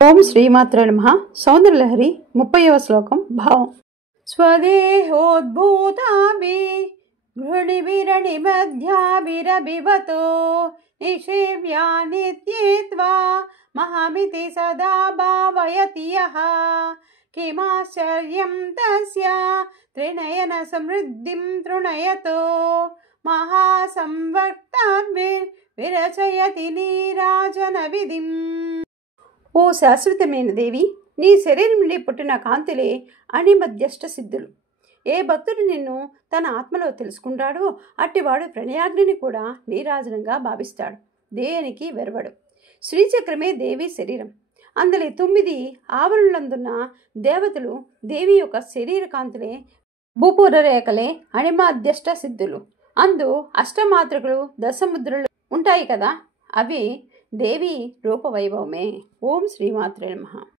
ఓం శ్రీమాత్రే నమః. సౌందర్యలహరి 30వ శ్లోకం భావం. స్వదేహోద్భూతాభి గృహణిభిరణి మధ్యాభిరభివతో నిషేవ్యా నిత్యేత్వా మహమితి సదా భావయతి యః కిమాశ్చర్యం తస్య త్రినయన సమృద్ధిం తృణయతో మహాసంవర్తాద్భిర్ విరచయతి నీరాజన విధిం. ఓ శాశ్వతమైన దేవి, నీ శరీరం నుండి పుట్టిన కాంతులే అణిమధ్యష్ట సిద్ధులు. ఏ భక్తుడు నిన్ను తన ఆత్మలో తెలుసుకుంటాడో అట్టివాడు ప్రణయాగ్నిని కూడా నీరాజనంగా భావిస్తాడు, దేనికి వెరవడు. శ్రీచక్రమే దేవి శరీరం. అందులో 9 ఆవరణలందున్న దేవతలు దేవి యొక్క శరీర కాంతులే భూపూరరేఖలే అణిమాధ్యష్ట సిద్ధులు. అందు అష్టమాతృకలు దశముద్రలు ఉంటాయి కదా, అవి దేవి రూపవైభవమే. ఓం శ్రీమాత్రే నమః.